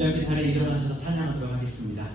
여기 자리에 일어나셔서 찬양하도록 하겠습니다.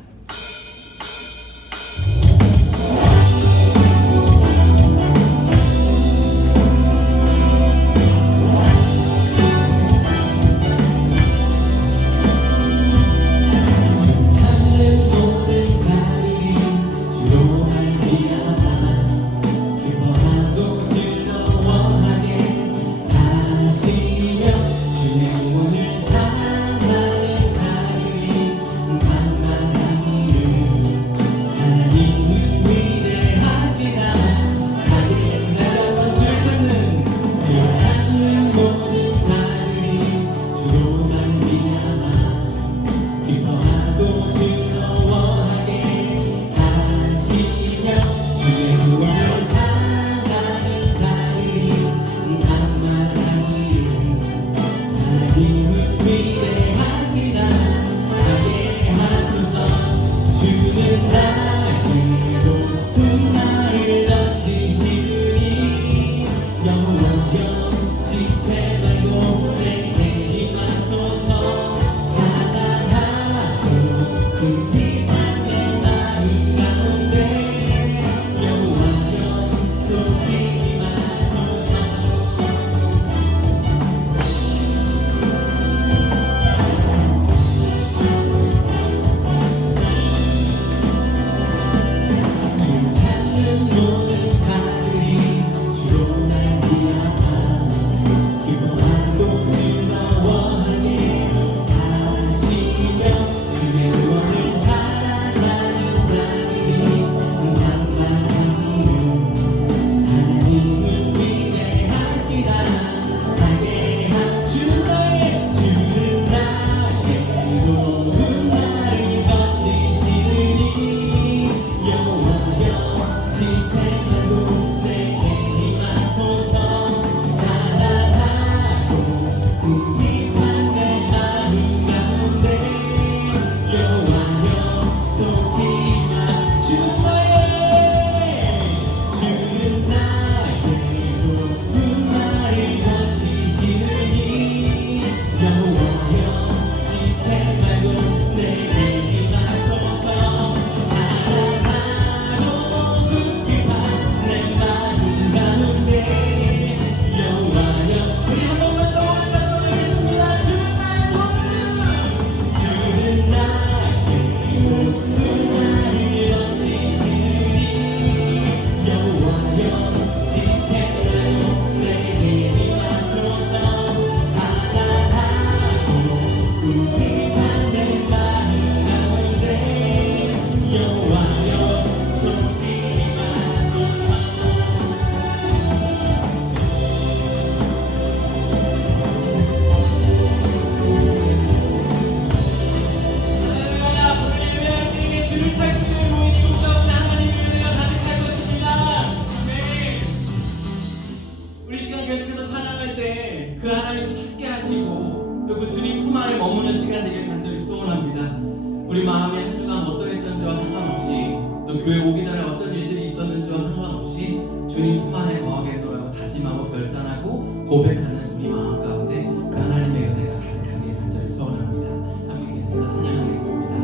그 하나님 찾게 하시고 또 그 주님 품 안에 머무는 시간 되길 간절히 소원합니다. 우리 마음이 한 주간 어떠했던지와 상관없이 또 교회 오기 전에 어떤 일들이 있었는지와 상관없이 주님 품 안에 거하겠노라고 다짐하고 결단하고 고백하는 우리 마음 가운데 그 하나님의 은혜가 가득하길 간절히 소원합니다. 함께 계속해서 찬양하겠습니다.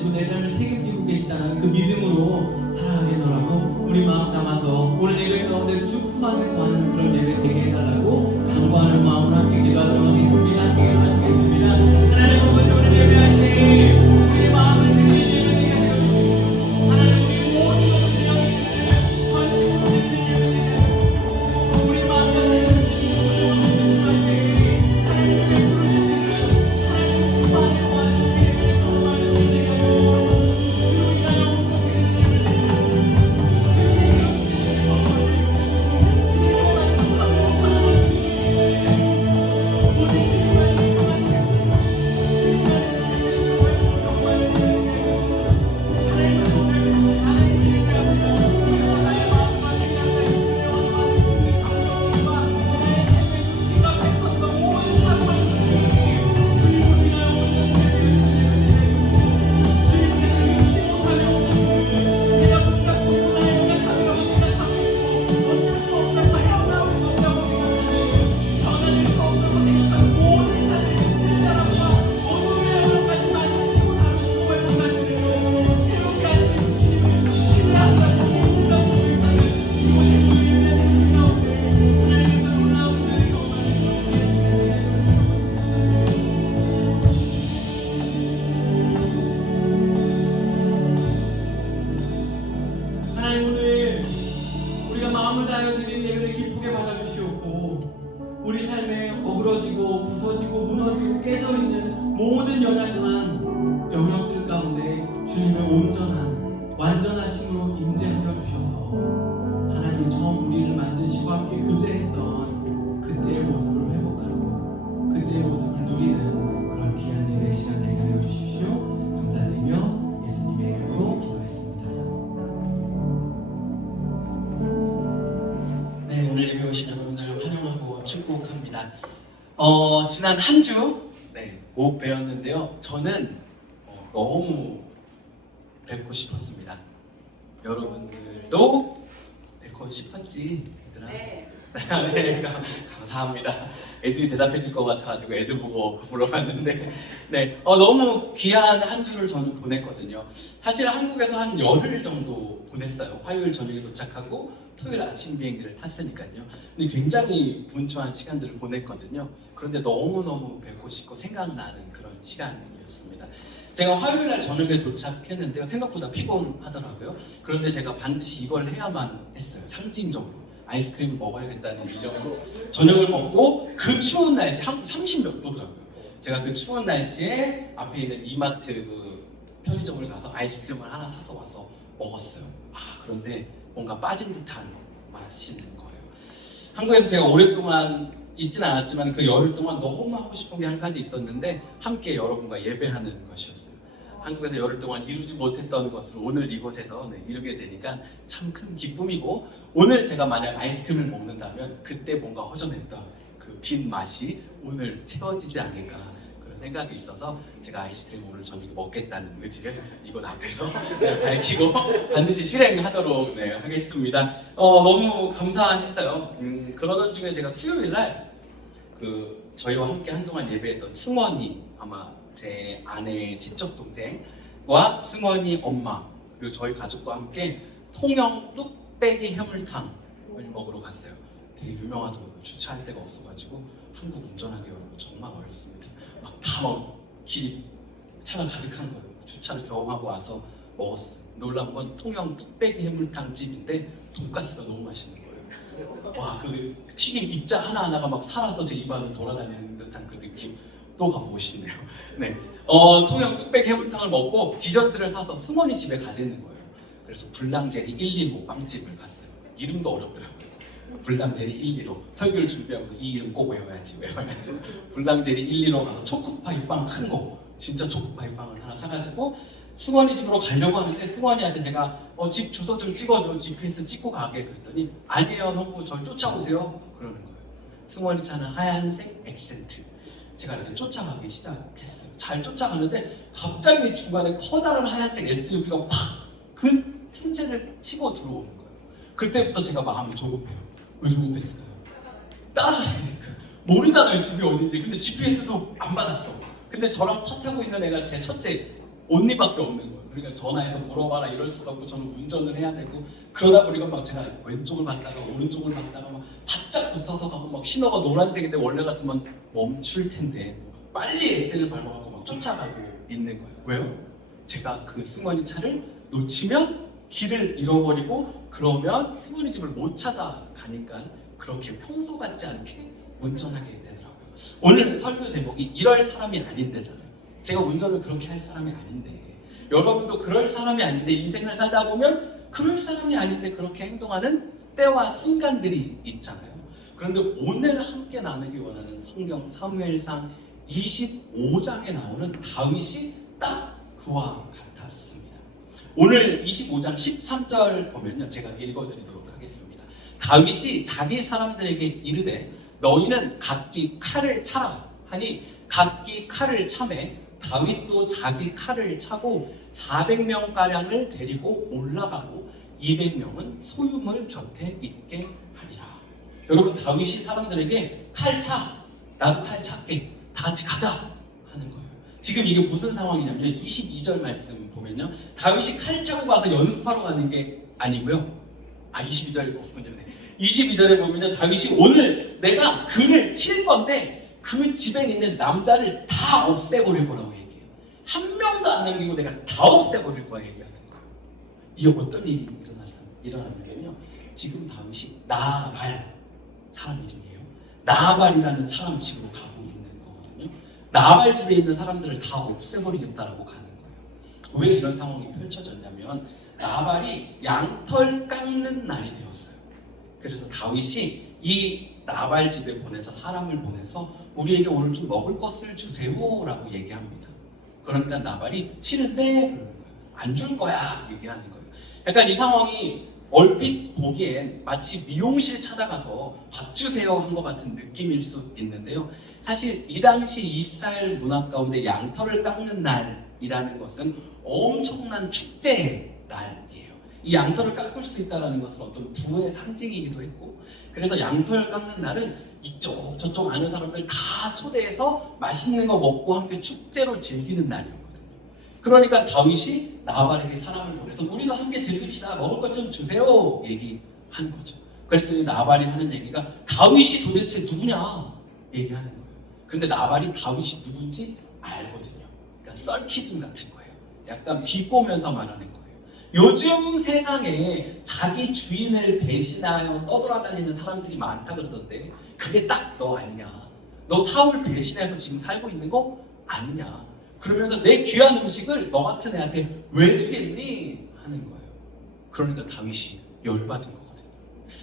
계시고 내 삶을 책임지고 계시다는 그 믿음으로 살아가겠노라고 우리 마음 담아서 오늘 예배 가운데 주품하게 구하는 그런 예배 되게 해달라고 간구하는 마음으로 함께 기도하도록 하겠습니다. 함께 일어나시겠습니다. 하나님 아버지, 오늘 예배할 때 우리 마음을 드리는 하나님, 우리 모든 것을 드려주시는 전심으로 드리는 예배입니다. 우리 마음과 드리는 주님을 할 때 하나님의 부르시는 하나님 구하는 마음을 예배를 너무 많이 드리겠습니다. 하나님, 오늘 우리가 마음을 다하여 드린 예배를 기쁘게 받아주시옵고 우리 삶에 어그러지고 부서지고 무너지고 깨져있는 모든 연약한 영역들 가운데 주님의 온전한 완전하심으로 임재하여 주셔서 하나님이 처음 우리를 만드시고 함께 교제했던 그때의 모습을 회복하고 그때의 모습을 누리는 그런 귀한 예배 시간 되게 하여 주십시오. 감사드리며 예수님의 이름으로 기도했습니다. 네, 오늘 예배 오신 여러분들 환영하고 축복합니다. 지난 한 주 못 배웠는데요. 저는 너무 뵙고 싶었습니다. 여러분들도 뵙고 싶었지, 얘들아? 네. 네, 감사합니다. 애들이 대답해 줄 것 같아가지고 애들 보고 물어봤는데, 네, 너무 귀한 한 주를 저는 보냈거든요. 사실 한국에서 한 열흘 정도 보냈어요. 화요일 저녁에 도착하고 토요일 아침 비행기를 탔으니까요. 근데 굉장히 분주한 시간들을 보냈거든요. 그런데 너무너무 뵙고 싶고 생각나는 그런 시간이었습니다. 제가 화요일 날 저녁에 도착했는데요. 생각보다 피곤하더라고요. 그런데 제가 반드시 이걸 해야만 했어요. 상징적으로. 아이스크림 먹어야겠다는 일념으로 저녁을 먹고 그 추운 날씨, 30몇 도더라고요. 제가 그 추운 날씨에 앞에 있는 이마트 그 편의점을 가서 아이스크림을 하나 사서 와서 먹었어요. 그런데 뭔가 빠진 듯한 맛있는 거예요. 한국에서 제가 오랫동안 있진 않았지만 그 열흘 동안 너무 하고 싶은 게 한 가지 있었는데 함께 여러분과 예배하는 것이었어요. 한국에서 열흘 동안 이루지 못했던 것을 오늘 이곳에서 이루게 되니까 참 큰 기쁨이고, 오늘 제가 만약 아이스크림을 먹는다면 그때 뭔가 허전했던 그 빈 맛이 오늘 채워지지 않을까 그런 생각이 있어서 제가 아이스크림 오늘 저녁에 먹겠다는 의지를 이곳 앞에서 밝히고 반드시 실행하도록 하겠습니다. 너무 감사했어요. 그러던 중에 제가 수요일 날 저희와 함께 한동안 예배했던 승원이, 아마 제 아내의 친척 동생과 승원이 엄마 그리고 저희 가족과 함께 통영 뚝배기 해물탕을 먹으러 갔어요. 되게 유명하더라고요. 주차할 데가 없어가지고 한국 운전하기 여러분 정말 어렵습니다. 길이 차가 가득한 거예요. 주차를 겨우 하고 와서 먹었어요. 놀라운 건 통영 뚝배기 해물탕 집인데 돈가스가 너무 맛있는 거예요. 와, 그 튀김 입자 하나하나가 막 살아서 제 입안을 돌아다니는 듯한 그 느낌. 또 가보고 싶네요. 네, 통영 뚝배기 해물탕을 먹고 디저트를 사서 승원이 집에 가지는 거예요. 그래서 불량제리 115 빵집을 갔어요. 이름도 어렵더라고요. 불량제리 115 설교를 준비하면서 이 이름 꼭 외워야지. 불량제리 115 가서 초코파이 빵 큰 거, 진짜 초코파이 빵을 하나 사가지고 승원이 집으로 가려고 하는데 승원이한테 제가 집 주소 좀 찍어줘, GPS 찍고 가게 그랬더니 아니에요 형부, 저희 쫓아오세요 그러는 거예요. 승원이 차는 하얀색 액센트. 제가 이렇게 쫓아가기 시작했어요. 잘 쫓아가는데 갑자기 중간에 커다란 하얀색 SUV가 팍 그 틈새를 치고 들어오는 거예요. 그때부터 제가 마음이 조급해요. 왜 조급했을까요? 따라가니까 모르잖아요 집이 어딘지. 근데 GPS도 안 받았어. 근데 저랑 차 타고 있는 애가 제 첫째 언니밖에 없는 거예요. 그러니까 전화해서 물어봐라 이럴 수도 없고 저는 운전을 해야 되고 그러다 보니까 막 제가 왼쪽을 봤다가 오른쪽을 봤다가 막 바짝 붙어서 가고 막 신호가 노란색인데 원래 같으면 멈출 텐데 빨리 엑셀을 밟아가고 막 쫓아가고 있는 거예요. 왜요? 제가 그 승원이 차를 놓치면 길을 잃어버리고 그러면 승원이 집을 못 찾아가니까 그렇게 평소 같지 않게 운전하게 되더라고요. 오늘 설교 제목이 이럴 사람이 아닌데잖아요. 제가 운전을 그렇게 할 사람이 아닌데 여러분도 그럴 사람이 아닌데 인생을 살다 보면 그럴 사람이 아닌데 그렇게 행동하는 때와 순간들이 있잖아요. 그런데 오늘 함께 나누기 원하는 성경 사무엘상 25장에 나오는 다윗이 딱 그와 같았습니다. 오늘 25장 13절 보면요. 제가 읽어드리도록 하겠습니다. 다윗이 자기 사람들에게 이르되 너희는 각기 칼을 차라 하니 각기 칼을 차매 다윗도 자기 칼을 차고 400명가량을 데리고 올라가고 200명은 소유물 곁에 있게 하니라. 여러분 다윗이 사람들에게 칼 차, 나도 칼 찰게, 다 같이 가자 하는 거예요. 지금 이게 무슨 상황이냐면 22절 말씀 보면요. 다윗이 칼 차고 가서 연습하러 가는 게 아니고요. 22절이 없군요. 22절에 보면요. 다윗이 오늘 내가 그를 칠 건데 그 집에 있는 남자를 다 없애버릴 거라고 얘기해요. 한 명도 안 남기고 내가 다 없애버릴 거야 얘기하는 거예요. 이게 어떤 일이 일어나냐면요. 지금 다윗이 나발 사람 이름이에요. 나발이라는 사람 집으로 가고 있는 거거든요. 나발 집에 있는 사람들을 다 없애버리겠다라고 가는 거예요. 왜 이런 상황이 펼쳐졌냐면 나발이 양털 깎는 날이 되었어요. 그래서 다윗이 이 나발 집에 보내서 사람을 보내서 우리에게 오늘 좀 먹을 것을 주세요라고 얘기합니다. 그러니까 나발이 싫은데 그러는 거예요. 안 줄 거야 얘기하는 거예요. 약간 이 상황이 얼핏 보기엔 마치 미용실 찾아가서 밥 주세요 한 것 같은 느낌일 수 있는데요. 사실 이 당시 이스라엘 문화 가운데 양털을 깎는 날이라는 것은 엄청난 축제의 날이에요. 이 양털을 깎을 수 있다는 것은 어떤 부의 상징이기도 했고, 그래서 양털 깎는 날은 이쪽 저쪽 아는 사람들 다 초대해서 맛있는 거 먹고 함께 축제로 즐기는 날이었거든요. 그러니까 다윗이 나발에게 사람을 보내서 우리도 함께 즐깁시다, 먹을 것 좀 주세요 얘기한 거죠. 그랬더니 나발이 하는 얘기가 다윗이 도대체 누구냐 얘기하는 거예요. 근데 나발이 다윗이 누군지 알거든요. 그러니까 썰키즘 같은 거예요. 약간 비꼬면서 말하는 거예요. 요즘 세상에 자기 주인을 배신하여 떠돌아다니는 사람들이 많다 그러던데 그게 딱 너 아니냐? 너 사울 배신해서 지금 살고 있는 거 아니냐? 그러면서 내 귀한 음식을 너 같은 애한테 왜 주겠니? 하는 거예요. 그러니까 다윗이 열받은 거거든요.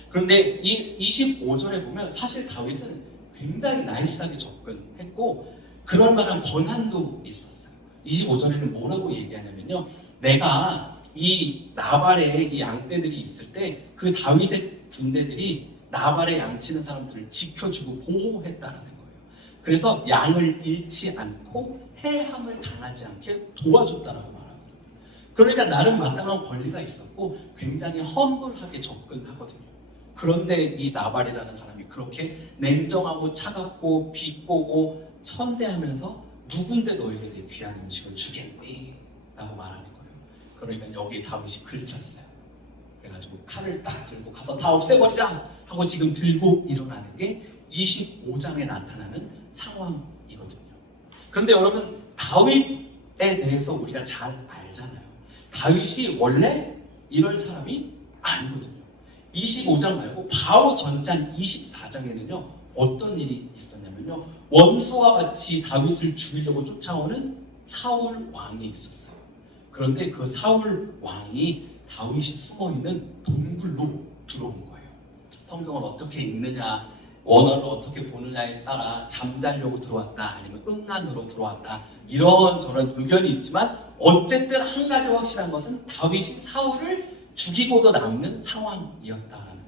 그런데 이 25절에 보면 사실 다윗은 굉장히 나이스하게 접근했고 그럴 만한 권한도 있었어요. 25절에는 뭐라고 얘기하냐면요. 내가 이 나발의 이 양떼들이 있을 때 그 다윗의 군대들이 나발의 양치는 사람들을 지켜주고 보호했다라는 거예요. 그래서 양을 잃지 않고 해함을 당하지 않게 도와줬다라고 말하거든요. 그러니까 나름 마땅한 권리가 있었고 굉장히 험불하게 접근하거든요. 그런데 이 나발이라는 사람이 그렇게 냉정하고 차갑고 비꼬고 천대하면서 누군데 너에게 내 귀한 음식을 주겠니? 라고 말하는 거예요. 그러니까 여기에 다윗이 긁혔어요. 그래가지고 칼을 딱 들고 가서 다 없애버리자 하고 지금 들고 일어나는 게 25장에 나타나는 상황이거든요. 그런데 여러분 다윗에 대해서 우리가 잘 알잖아요. 다윗이 원래 이럴 사람이 아니거든요. 25장 말고 바로 전장 24장에는요 어떤 일이 있었냐면요, 원수와 같이 다윗을 죽이려고 쫓아오는 사울 왕이 있었어요. 그런데 그 사울 왕이 다윗이 숨어있는 동굴로 들어온 거예요. 성경을 어떻게 읽느냐, 원어를 어떻게 보느냐에 따라 잠자려고 들어왔다 아니면 응안으로 들어왔다 이런저런 의견이 있지만 어쨌든 한 가지 확실한 것은 다윗이 사울을 죽이고도 남는 상황이었다라는 거예요.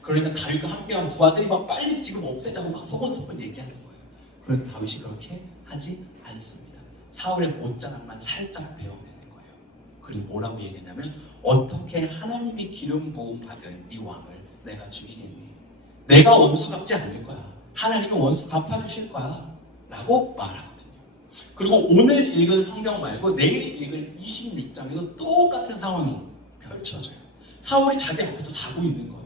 그러니까 다윗과 함께한 부하들이 막 빨리 지금 없애자고 막 소곤소곤 얘기하는 거예요. 그런데 다윗이 그렇게 하지 않습니다. 사울의 못자락만 살짝 베어내는 거예요. 그리고 뭐라고 얘기했냐면 어떻게 하나님이 기름 부음 받은 이 왕을 내가 죽이겠니? 내가 원수 갚지 않을 거야. 하나님은 원수 갚아주실 거야 라고 말하거든요. 그리고 오늘 읽은 성경 말고 내일 읽을 26장에도 똑같은 상황이 펼쳐져요. 사울이 자기 앞에서 자고 있는 거예요.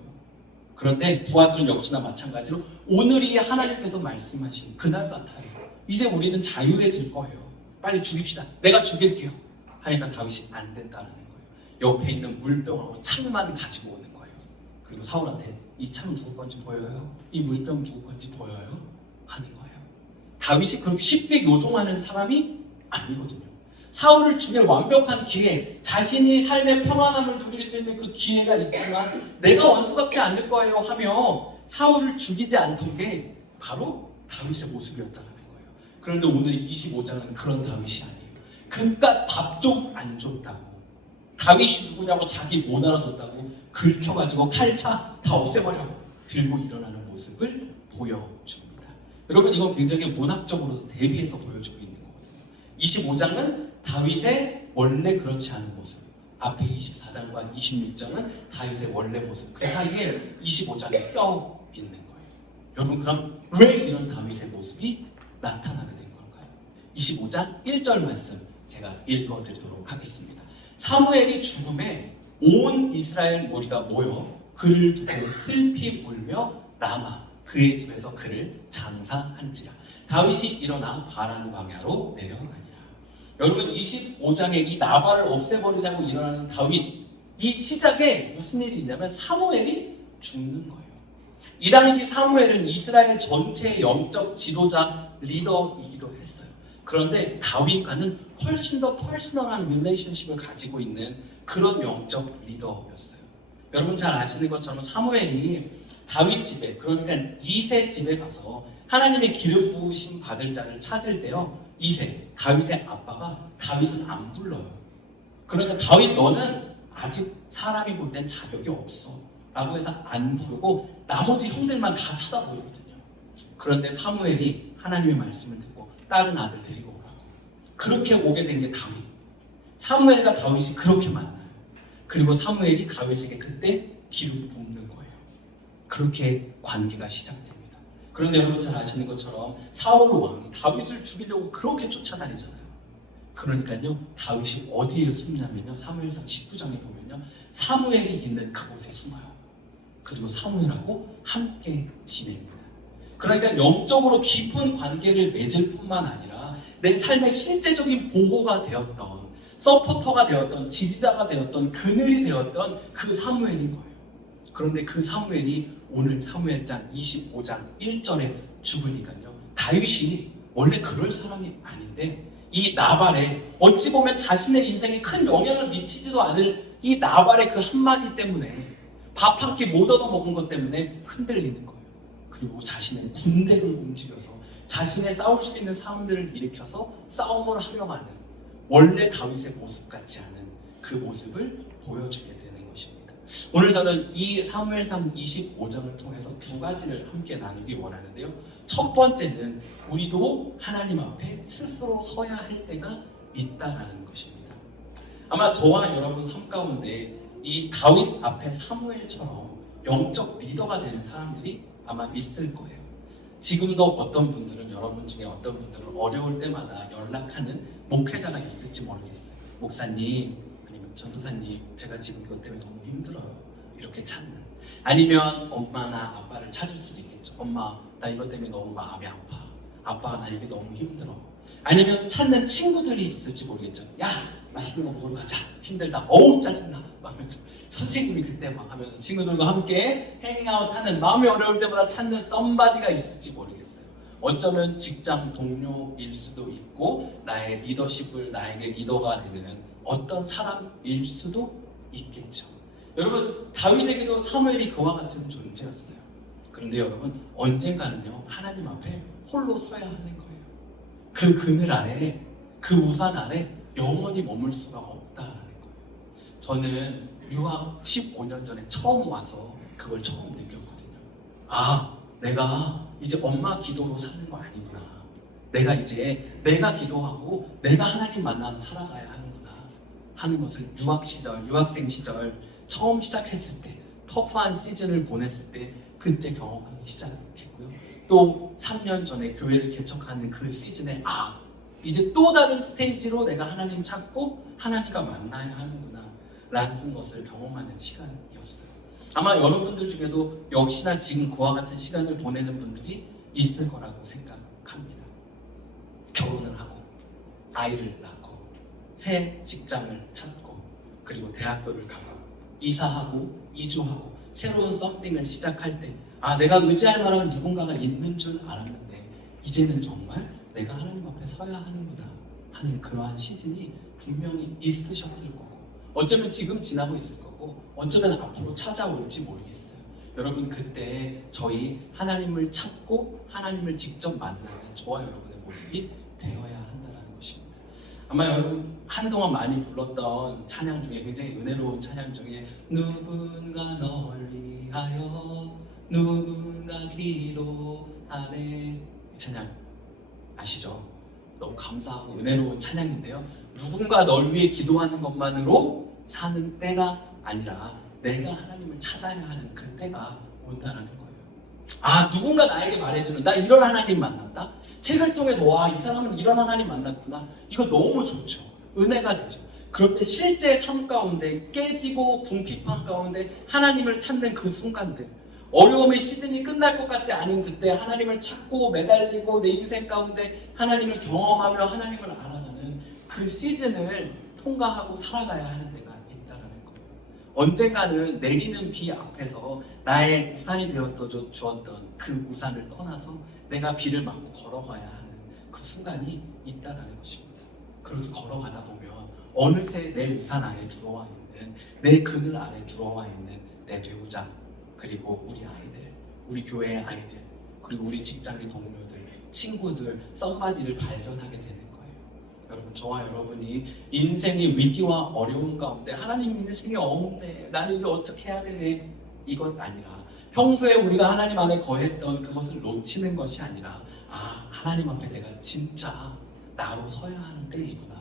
그런데 부하들은 역시나 마찬가지로 오늘이 하나님께서 말씀하신 그날 같아요. 이제 우리는 자유해질 거예요. 빨리 죽입시다. 내가 죽일게요. 하니까 다윗이 안 된다는 거예요. 옆에 있는 물병하고 창만 가지고 오는 거예요. 그리고 사울한테 이 창 누구 건지 보여요? 이 물병 누구 건지 보여요? 하는 거예요. 다윗이 그렇게 쉽게 요동하는 사람이 아니거든요. 사울을 죽일 완벽한 기회, 자신이 삶의 평안함을 누릴 수 있는 그 기회가 있지만 내가 원수같지 않을 거예요 하며 사울을 죽이지 않던 게 바로 다윗의 모습이었다는 거예요. 그런데 오늘 25장은 그런 다윗이 아니에요. 그깟 밥 좀 안 줬다고, 다윗이 누구냐고 자기 못 알아줬다고 긁혀가지고 칼차 다 없애버려 들고 일어나는 모습을 보여줍니다. 여러분, 이건 굉장히 문학적으로 대비해서 보여주고 있는 거거든요. 25장은 다윗의 원래 그렇지 않은 모습, 앞에 24장과 26장은 다윗의 원래 모습, 그 사이에 25장이 껴 있는 거예요. 여러분, 그럼 왜 이런 다윗의 모습이 나타나게 된 걸까요? 25장 1절 말씀 제가 읽어드리도록 하겠습니다. 사무엘이 죽음에 온 이스라엘 무리가 모여 그를 두고 슬피 울며 라마 그의 집에서 그를 장사한지라. 다윗이 일어나 바란 광야로 내려가니라. 여러분, 25장에 이 나발을 없애버리자고 일어나는 다윗, 이 시작에 무슨 일이 있냐면 사무엘이 죽는 거예요. 이 당시 사무엘은 이스라엘 전체의 영적 지도자, 리더이기도 했어요. 그런데 다윗과는 훨씬 더 퍼스널한 릴레이션십을 가지고 있는 그런 영적 리더였어요. 여러분 잘 아시는 것처럼 사무엘이 다윗 집에, 그러니까 이세 집에 가서 하나님의 기름 부으심 받을 자를 찾을 때요, 이세, 다윗의 아빠가 다윗은 안 불러요. 그러니까 다윗, 너는 아직 사람이 볼 땐 자격이 없어 라고 해서 안 부르고 나머지 형들만 다 쳐다보거든요. 그런데 사무엘이 하나님의 말씀을 듣고 다른 아들 데리고 오라고, 그렇게 오게 된 게 다윗. 사무엘과 다윗이 그렇게 만나요. 그리고 사무엘이 다윗에게 그때 기름 붓는 거예요. 그렇게 관계가 시작됩니다. 그런데 여러분 잘 아시는 것처럼 사울 왕이 다윗을 죽이려고 그렇게 쫓아다니잖아요. 그러니까요, 다윗이 어디에 숨냐면요, 사무엘상 19장에 보면요, 사무엘이 있는 그곳에 숨어요. 그리고 사무엘하고 함께 지냅니다. 그러니까 영적으로 깊은 관계를 맺을 뿐만 아니라 내 삶의 실제적인 보호가 되었던, 서포터가 되었던, 지지자가 되었던, 그늘이 되었던 그 사무엘인 거예요. 그런데 그 사무엘이 오늘 사무엘장 25장 1절에 죽으니까요, 다윗이 원래 그럴 사람이 아닌데 이 나발의, 어찌 보면 자신의 인생에 큰 영향을 미치지도 않을 이 나발의 그 한마디 때문에, 밥 한 끼 못 얻어먹은 것 때문에 흔들리는 거예요. 그리고 자신의 군대를 움직여서 자신의 싸울 수 있는 사람들을 일으켜서 싸움을 하려고 하는, 원래 다윗의 모습 같지 않은 그 모습을 보여주게 되는 것입니다. 오늘 저는 이 사무엘상 25장을 통해서 두 가지를 함께 나누기 원하는데요. 첫 번째는 우리도 하나님 앞에 스스로 서야 할 때가 있다라는 것입니다. 아마 저와 여러분 삶 가운데 이 다윗 앞에 사무엘처럼 영적 리더가 되는 사람들이 아마 있을 거예요. 지금도 어떤 분들은, 여러분 중에 어떤 분들은 어려울 때마다 연락하는 목회자가 있을지 모르겠어요. 목사님, 아니면 전도사님, 제가 지금 이것 때문에 너무 힘들어요. 이렇게 찾는. 아니면 엄마나 아빠를 찾을 수도 있겠죠. 엄마, 나 이것 때문에 너무 마음이 아파. 아빠, 나 이게 너무 힘들어. 아니면 찾는 친구들이 있을지 모르겠죠. 야, 맛있는 거 먹으러 가자. 힘들다. 어우, 짜증나. 막 하면서 선생님이 그때 막 하면서 친구들과 함께 행잉아웃하는, 마음이 어려울 때마다 찾는 썸바디가 있을지 모르겠어요. 어쩌면 직장 동료일 수도 있고 나의 리더십을, 나에게 리더가 되는 어떤 사람일 수도 있겠죠. 여러분, 다윗에게도 사무엘이 그와 같은 존재였어요. 그런데 여러분, 언젠가는요, 하나님 앞에 홀로 서야 하는 거예요. 그 그늘 아래, 그 우산 아래 영원히 머물 수가 없다라는 거예요. 저는 유학 15년 전에 처음 와서 그걸 처음 느꼈거든요. 아, 내가 이제 엄마 기도로 사는 거 아니구나. 내가 이제 내가 기도하고 내가 하나님 만나서 살아가야 하는구나 하는 것을 유학 시절, 유학생 시절 처음 시작했을 때, 터프한 시즌을 보냈을 때 그때 경험하기 시작했고요. 또 3년 전에 교회를 개척하는 그 시즌에, 아, 이제 또 다른 스테이지로 내가 하나님 찾고 하나님과 만나야 하는구나 라는 것을 경험하는 시간이었어요. 아마 여러분들 중에도 역시나 지금 그와 같은 시간을 보내는 분들이 있을 거라고 생각합니다. 결혼을 하고 아이를 낳고 새 직장을 찾고 그리고 대학교를 가고 이사하고 이주하고 새로운 썸띵을 시작할 때 내가 의지할 만한 누군가가 있는 줄 알았는데 이제는 정말 내가 하나님 앞에 서야 하는구나 하는 그러한 시즌이 분명히 있으셨을 거고 어쩌면 지금 지나고 있을 거고 어쩌면 앞으로 찾아올지 모르겠어요. 여러분 그때 저희 하나님을 찾고 하나님을 직접 만나는 저와 여러분의 모습이 되어야 한다는 것입니다. 아마 여러분 한동안 많이 불렀던 찬양 중에 굉장히 은혜로운 찬양 중에 누군가 널 위하여 누군가 기도하네 이 찬양 아시죠? 너무 감사하고 은혜로운 찬양인데요. 누군가 널 위해 기도하는 것만으로 사는 때가 아니라 내가 하나님을 찾아야 하는 그 때가 온다라는 거예요. 누군가 나에게 말해주는 나 이런 하나님 만났다? 책을 통해서 와 이 사람은 이런 하나님 만났구나. 이거 너무 좋죠. 은혜가 되죠. 그런데 실제 삶 가운데 깨지고 궁핍한 가운데 하나님을 찾는 그 순간들 어려움의 시즌이 끝날 것 같지 않은 그때 하나님을 찾고 매달리고 내 인생 가운데 하나님을 경험하며 하나님을 알아가는 그 시즌을 통과하고 살아가야 하는 때가 있다는 거예요. 언젠가는 내리는 비 앞에서 나의 우산이 되었던 주었던 그 우산을 떠나서 내가 비를 맞고 걸어가야 하는 그 순간이 있다는 것입니다. 그렇게 걸어가다 보면 어느새 내 우산 안에 들어와 있는 내 그늘 안에 들어와 있는 내 배우자 그리고 우리 아이들, 우리 교회의 아이들, 그리고 우리 직장의 동료들, 친구들, 썸바디를 발견하게 되는 거예요. 여러분, 저와 여러분이 인생의 위기와 어려움 가운데 하나님 인생이 없네, 나는 이제 어떻게 해야 되네, 이것 아니라 평소에 우리가 하나님 안에 거했던 그것을 놓치는 것이 아니라 하나님 앞에 내가 진짜 나로 서야 하는 때이구나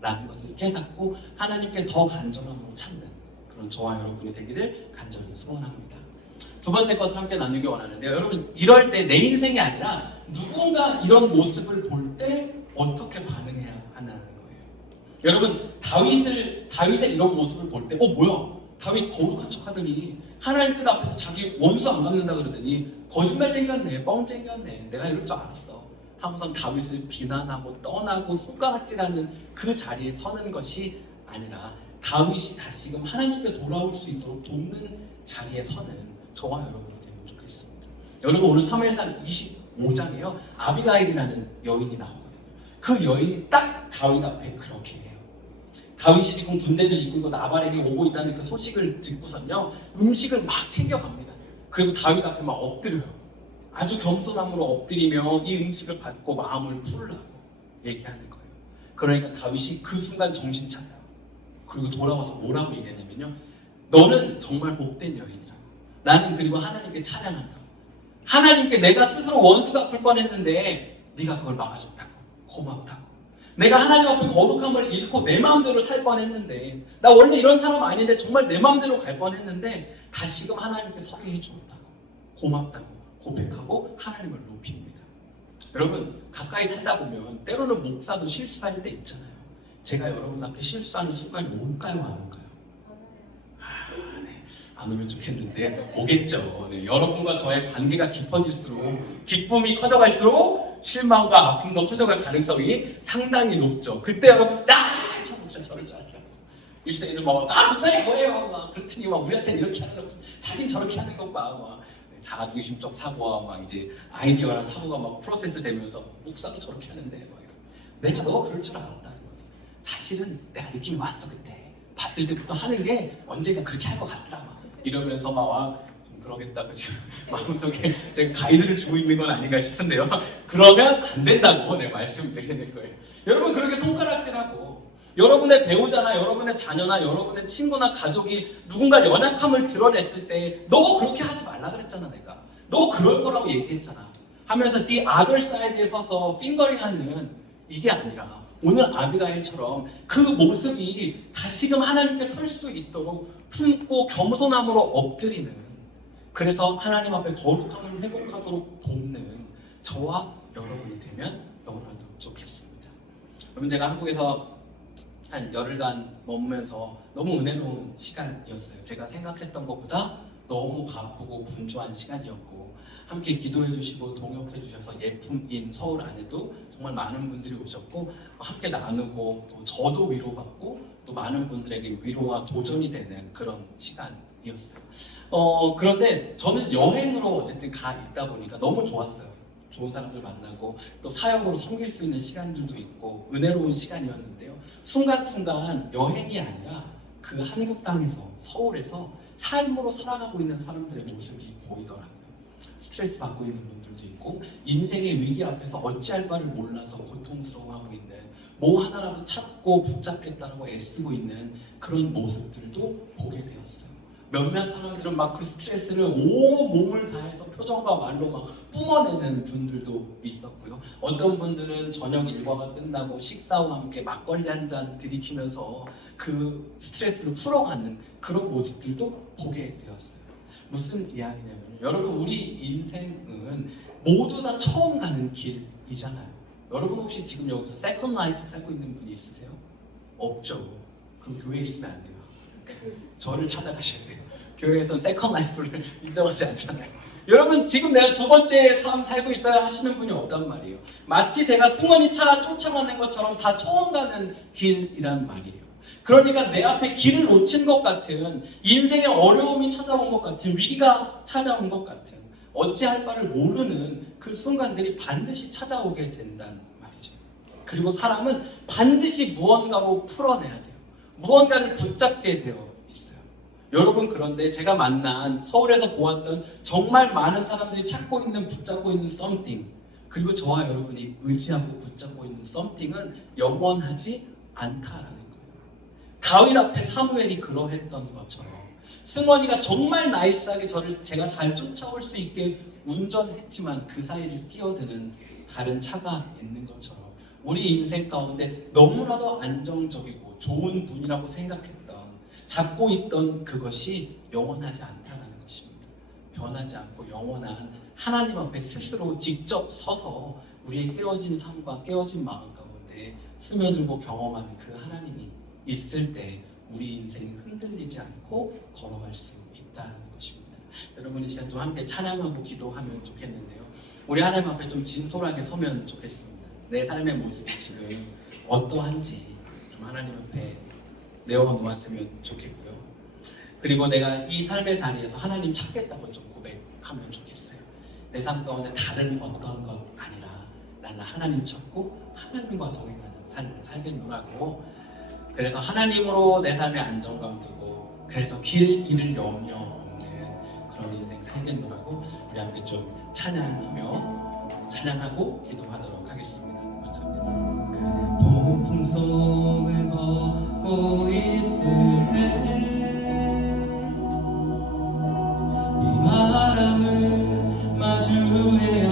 라는 것을 깨닫고 하나님께 더 간절함으로 찾는 그런 저와 여러분이 되기를 간절히 소원합니다. 두 번째 것을 함께 나누기 원하는데요. 여러분 이럴 때 내 인생이 아니라 누군가 이런 모습을 볼 때 어떻게 반응해야 하는 거예요. 여러분 다윗의 이런 모습을 볼 때 뭐야? 다윗 거룩한 척하더니 하나님 뜻 앞에서 자기 원수 안 갚는다 그러더니 거짓말 쟁겼네, 뻥 쟁겼네, 내가 이럴 줄 알았어 하고선 다윗을 비난하고 떠나고 손가락질하는 그 자리에 서는 것이 아니라 다윗이 다시금 하나님께 돌아올 수 있도록 돕는 자리에 서는 저와 여러분이 되면 좋겠습니다. 여러분 오늘 사무엘상 25장에요 아비가일이라는 여인이 나오거든요. 그 여인이 딱 다윗 앞에 그렇게 해요. 다윗이 지금 군대를 이끌고 나발에게 오고 있다는 그 소식을 듣고선요 음식을 막 챙겨갑니다. 그리고 다윗 앞에 막 엎드려요. 아주 겸손함으로 엎드리며 이 음식을 받고 마음을 풀으라고 얘기하는 거예요. 그러니까 다윗이 그 순간 정신 차려요. 그리고 돌아와서 뭐라고 얘기하냐면요 너는 정말 복된 여인이라고. 나는 그리고 하나님께 찬양한다. 하나님께 내가 스스로 원수 갚을 뻔했는데 네가 그걸 막아줬다고. 고맙다고. 내가 하나님 앞에 거룩함을 잃고 내 마음대로 살 뻔했는데 나 원래 이런 사람 아닌데 정말 내 마음대로 갈 뻔했는데 다시금 하나님께 서게 해주었다고. 고맙다고 고백하고 하나님을 높입니다. 여러분 가까이 살다 보면 때로는 목사도 실수할 때 있잖아요. 제가 여러분 앞에 실수하는 순간이 올까요 안 올까요? 안 오면 좋겠는데 오겠죠. 네, 여러분과 저의 관계가 깊어질수록 기쁨이 커져갈수록 실망과 아픔도 커져갈 가능성이 상당히 높죠. 그때 여러분 저 목사 저럴 줄 알았다고 일생이들 막 목사님 뭐예요? 막 그랬더니 막 우리한테는 이렇게 하는 거 자긴 저렇게 하는 거 막 자아중심적 사고와 막 이제 아이디어랑 사고가 막 프로세스 되면서 목사도 저렇게 하는데 막 내가 너 그럴 줄 알았다. 사실은 내가 느낌이 왔어 그때 봤을 때부터 하는 게 언젠가 그렇게 할 것 같더라. 이러면서 막 좀 그러겠다고 지금 마음속에 제가 가이드를 주고 있는 건 아닌가 싶은데요. 그러면 안 된다고 내 말씀드리는 거예요. 여러분 그렇게 손가락질하고 여러분의 배우자나 여러분의 자녀나 여러분의 친구나 가족이 누군가 연약함을 드러냈을 때 너 그렇게 하지 말라 그랬잖아 내가. 너 그럴 거라고 얘기했잖아. 하면서 네 아들 사이드에 서서 핑거링하는 이게 아니라 오늘 아비가일처럼 그 모습이 다시금 하나님께 설 수 있도록 품고 겸손함으로 엎드리는 그래서 하나님 앞에 거룩함을 회복하도록 돕는 저와 여러분이 되면 너무나도 좋겠습니다. 여러분 제가 한국에서 한 열흘간 머무면서 너무 은혜로운 시간이었어요. 제가 생각했던 것보다 너무 바쁘고 분주한 시간이었고 함께 기도해 주시고 동역해 주셔서 예품인 서울 안에도 정말 많은 분들이 오셨고 함께 나누고 또 저도 위로받고 또 많은 분들에게 위로와 도전이 되는 그런 시간이었어요. 그런데 저는 여행으로 어쨌든 가 있다 보니까 너무 좋았어요. 좋은 사람들 만나고 또 사역으로 섬길 수 있는 시간들도 있고 은혜로운 시간이었는데요. 순간순간 여행이 아니라 그 한국 땅에서 서울에서 삶으로 살아가고 있는 사람들의 모습이 보이더라고요. 스트레스 받고 있는 분들도 있고 인생의 위기 앞에서 어찌할 바를 몰라서 고통스러워하고 있는 뭐 하나라도 찾고 붙잡겠다고 애쓰고 있는 그런 모습들도 보게 되었어요. 몇몇 사람들은 막 그 스트레스를 온 몸을 다해서 표정과 말로 막 뿜어내는 분들도 있었고요. 어떤 분들은 저녁 일과가 끝나고 식사와 함께 막걸리 한 잔 들이키면서 그 스트레스를 풀어가는 그런 모습들도 보게 되었어요. 무슨 이야기냐면 여러분 우리 인생은 모두 다 처음 가는 길이잖아요. 여러분 혹시 지금 여기서 세컨 라이프 살고 있는 분이 있으세요? 없죠. 그럼 교회에 있으면 안 돼요. 저를 찾아가셔야 돼요. 교회에서는 세컨 라이프를 인정하지 않잖아요. 여러분 지금 내가 두 번째 삶 살고 있어야 하시는 분이 없단 말이에요. 마치 제가 승원이 차 쫓아가는 것처럼 다 처음 가는 길이란 말이에요. 그러니까 내 앞에 길을 놓친 것 같은 인생의 어려움이 찾아온 것 같은 위기가 찾아온 것 같은 어찌할 바를 모르는 그 순간들이 반드시 찾아오게 된다는 말이죠. 그리고 사람은 반드시 무언가로 풀어내야 돼요. 무언가를 붙잡게 되어 있어요. 여러분 그런데 제가 만난 서울에서 보았던 정말 많은 사람들이 찾고 있는 붙잡고 있는 something 그리고 저와 여러분이 의지하고 붙잡고 있는 something은 영원하지 않다라는 거예요. 다윗 앞에 사무엘이 그러했던 것처럼 승원이가 정말 나이스하게 제가 잘 쫓아올 수 있게 운전했지만 그 사이를 끼어드는 다른 차가 있는 것처럼 우리 인생 가운데 너무나도 안정적이고 좋은 분이라고 생각했던 잡고 있던 그것이 영원하지 않다는 것입니다. 변하지 않고 영원한 하나님 앞에 스스로 직접 서서 우리의 깨어진 삶과 깨어진 마음 가운데 스며들고 경험하는 그 하나님이 있을 때 우리 인생이 흔들리지 않고 걸어갈 수 있다는 것입니다. 여러분 이 시간 좀 함께 찬양하고 기도하면 좋겠는데요. 우리 하나님 앞에 좀 진솔하게 서면 좋겠습니다. 내 삶의 모습이 지금 어떠한지 좀 하나님 앞에 내어놓았으면 좋겠고요. 그리고 내가 이 삶의 자리에서 하나님 찾겠다고 좀 고백하면 좋겠어요. 내 삶 가운데 다른 어떤 것 아니라 나는 하나님 찾고 하나님과 동행하는 삶을 살겠노라고. 그래서 하나님으로 내 삶에 안정감 두고 그래서 길 잃을 염려 없는 그런 인생 살겠노라고 우리 함께 좀 찬양하고 기도하도록 하겠습니다. 그대 폭풍 속을 걷고 있을 때 이 바람을 마주해야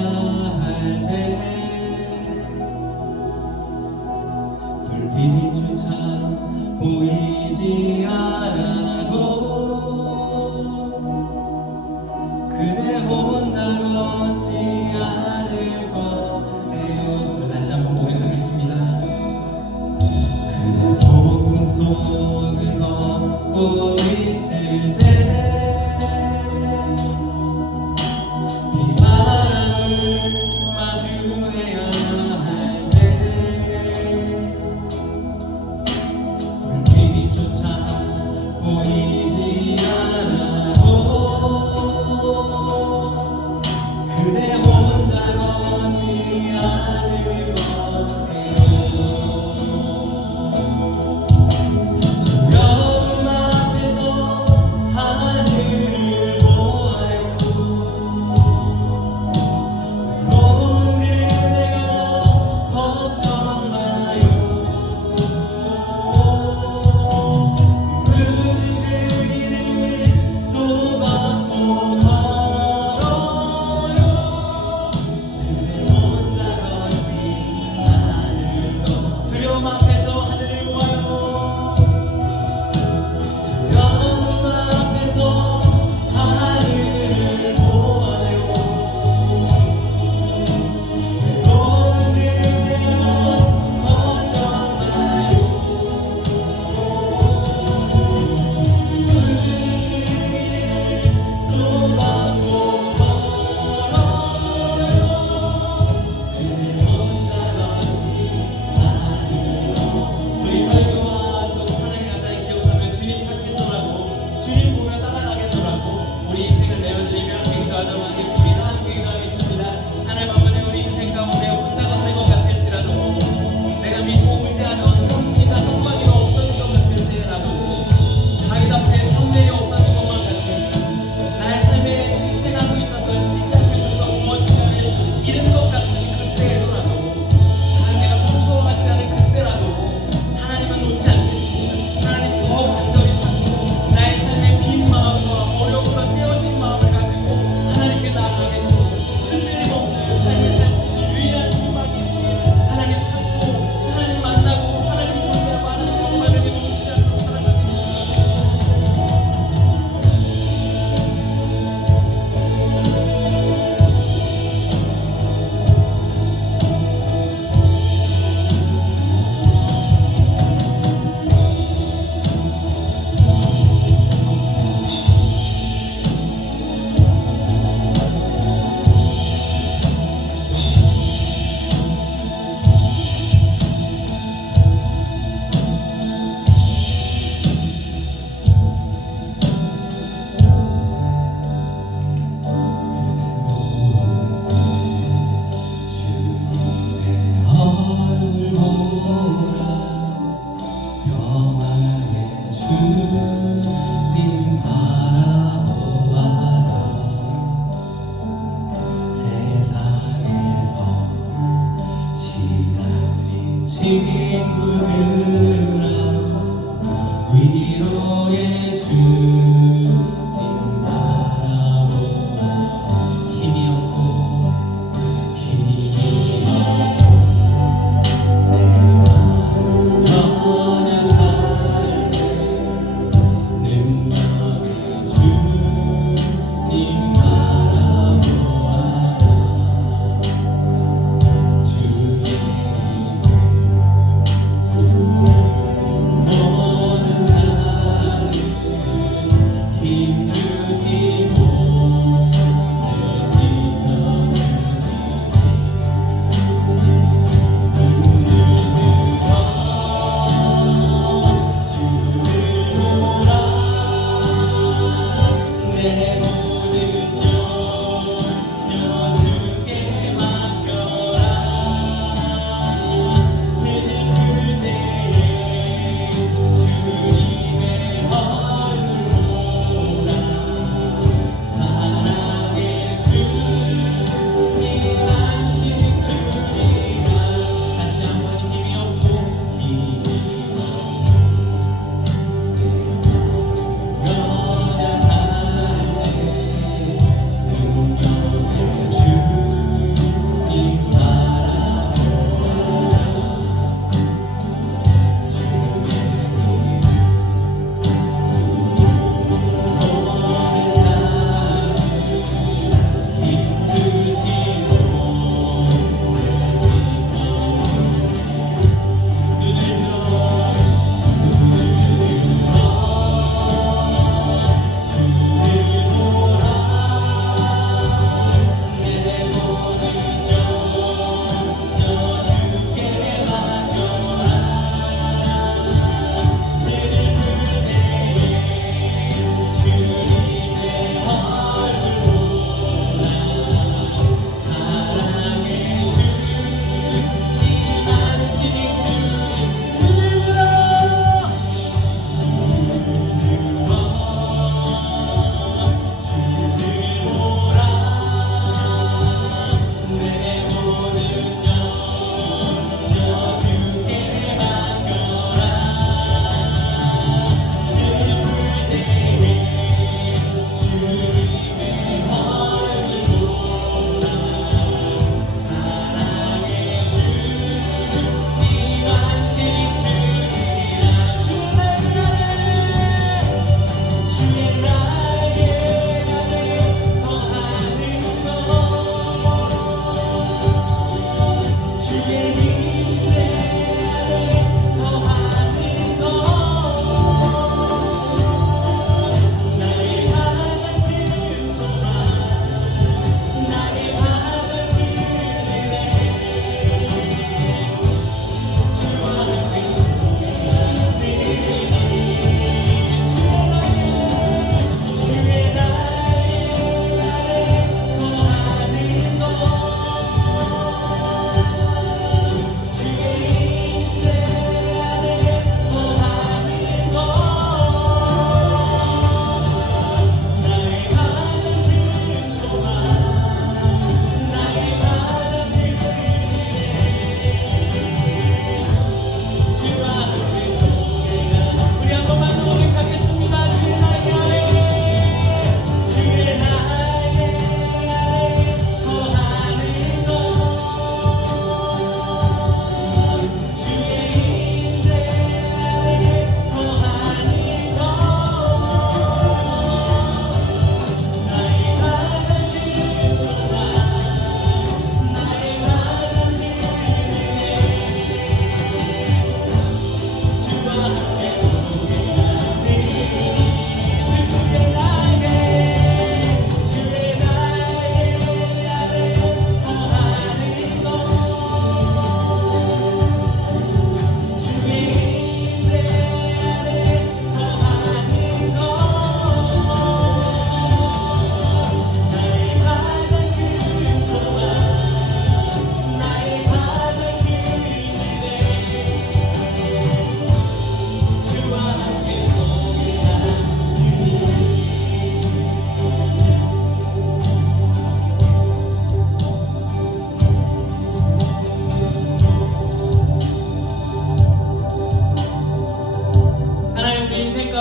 할 때 불빛조차 보이지 않아도 그대 혼자 걷지 않을 거예요. 다시 한번 고백하겠습니다. 그대 폭풍 속 친구들아 위로의 주님 바라보아 힘이 없고 내 마음 연약할 때 능력의 주님 바라보아라 주의 이름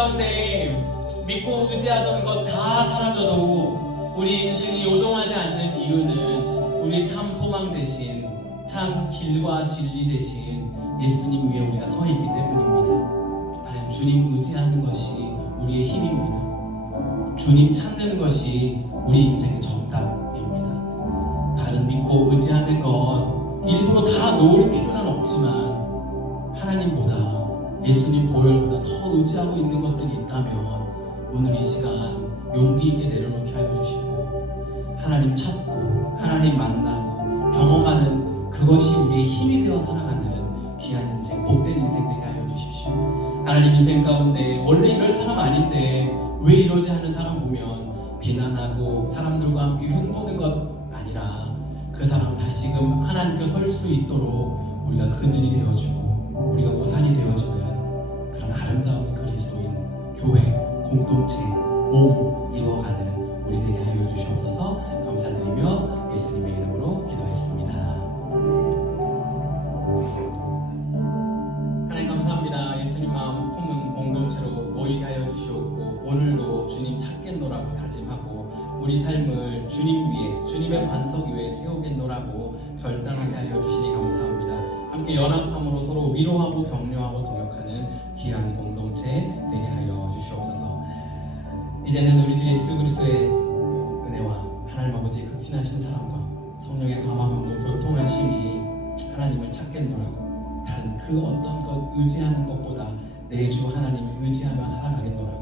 가운데 믿고 의지하던 것 다 사라져도 우리 인생이 요동하지 않는 이유는 우리의 참 소망 대신 참 길과 진리 대신 예수님 위에 우리가 서 있기 때문입니다. 하나님, 주님 의지하는 것이 우리의 힘입니다. 주님 찾는 것이 우리 인생의 정답입니다. 다른 믿고 의지하는 것 일부러 다 놓을 필요는 없지만 하나님보다, 예수님 보혈보다 더 의지하고 있는 것들이 있다면 오늘 이 시간 용기 있게 내려놓게 하여 주시고, 하나님 찾고 하나님 만나고 경험하는 그것이 우리의 힘이 되어 살아가는 귀한 인생, 복된 인생 되게 하여 주십시오. 하나님, 인생 가운데 원래 이럴 사람 아닌데 왜 이러지 하는 사람 보면 비난하고 사람들과 함께 흉보는 것 아니라 그 사람 다시금 하나님께 설 수 있도록 우리가 그늘이 되어주고 우리가 우산이 되어주는 그런 아름다운 그리스도인 교회, 공동체, 몸 이루어가는 우리 되게 하여 주시옵소서. 감사드리며 예수님의 이름으로 기도했습니다. 하나님 감사합니다. 예수님 마음 품은 공동체로 모이게 하여 주시옵고, 오늘도 주님 찾겠노라고 다짐하고 우리 삶을 주님 위에, 주님의 반석 위에 세우겠노라고 결단하게 하여 주시니 감사합니다. 함께 연합함으로 서로 위로하고 격려하고 동역하는 귀한 공동체 되게 하여 주시옵소서. 이제는 우리 주 예수 그리스도의 은혜와 하나님 아버지의 극진하신 사랑과 성령의 감화함으로 교통하심이 하나님을 찾겠노라고, 다른 그 어떤 것 의지하는 것보다 내 주 하나님을 의지하며 살아가겠노라고